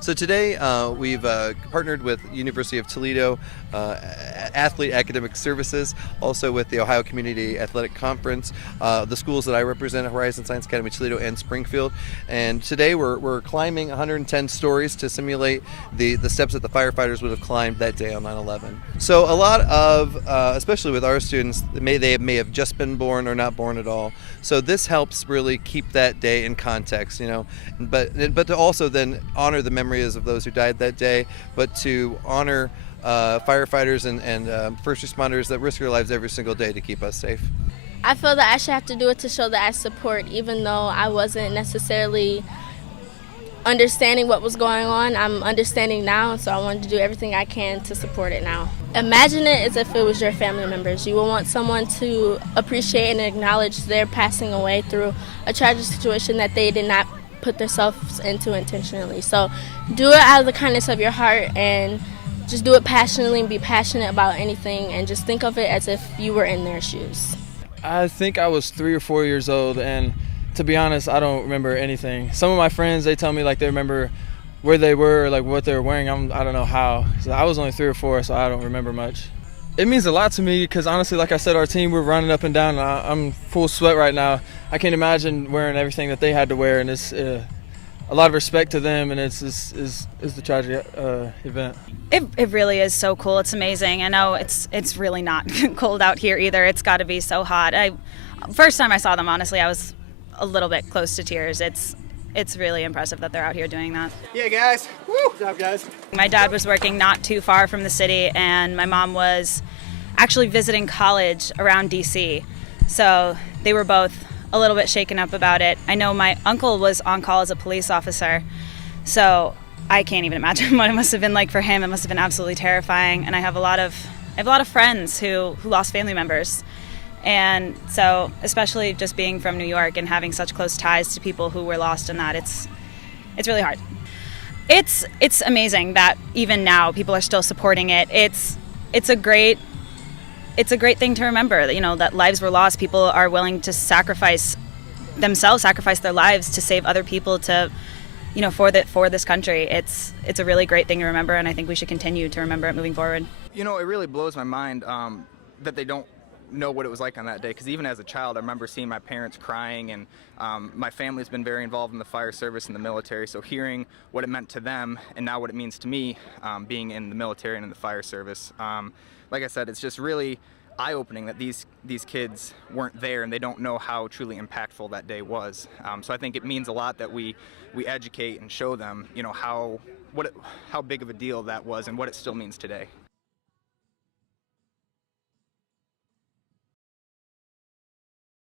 So today we've partnered with University of Toledo Athlete Academic Services, also with the Ohio Community Athletic Conference, the schools that I represent, Horizon Science Academy Toledo and Springfield. And today we're climbing 110 stories to simulate the steps that the firefighters would have climbed that day on 9/11. So a lot of, especially with our students, they may have just been born or not born at all. So this helps really keep that day in context, but to also then honor the memories of those who died that day, but to honor firefighters and first responders that risk their lives every single day to keep us safe. I feel that I should have to do it to show that I support, even though I wasn't necessarily understanding what was going on. I'm understanding now, so I wanted to do everything I can to support it now. Imagine it as if it was your family members. You will want someone to appreciate and acknowledge their passing away through a tragic situation that they did not put themselves into intentionally. So do it out of the kindness of your heart and just do it passionately and be passionate about anything and just think of it as if you were in their shoes. I think I was 3 or 4 years old, and to be honest, I don't remember anything. Some of my friends, they tell me like they remember where they were, like what they were wearing. I don't know how. So I was only 3 or 4, so I don't remember much. It means a lot to me because honestly, like I said, our team, we're running up and down. I'm full sweat right now. I can't imagine wearing everything that they had to wear, and it's a lot of respect to them, and it's the tragic event. It really is so cool. It's amazing. I know it's really not cold out here either. It's got to be so hot. First time I saw them, honestly, I was a little bit close to tears. It's really impressive that they're out here doing that. Yeah, guys. Woo! Good job, guys. My dad was working not too far from the city, and my mom was actually visiting college around D.C. So they were both a little bit shaken up about it. I know my uncle was on call as a police officer, so I can't even imagine what it must have been like for him. It must have been absolutely terrifying. And I have a lot of friends who lost family members. And so, especially just being from New York and having such close ties to people who were lost in that, it's really hard. It's amazing that even now people are still supporting it. It's a great thing to remember that, that lives were lost. People are willing to sacrifice themselves, sacrifice their lives to save other people for this country. It's a really great thing to remember, and I think we should continue to remember it moving forward. It really blows my mind that they don't know what it was like on that day, because even as a child I remember seeing my parents crying, and my family's been very involved in the fire service and the military, so hearing what it meant to them and now what it means to me being in the military and in the fire service, like I said, it's just really eye-opening that these kids weren't there and they don't know how truly impactful that day was. So I think it means a lot that we educate and show them how big of a deal that was and what it still means today.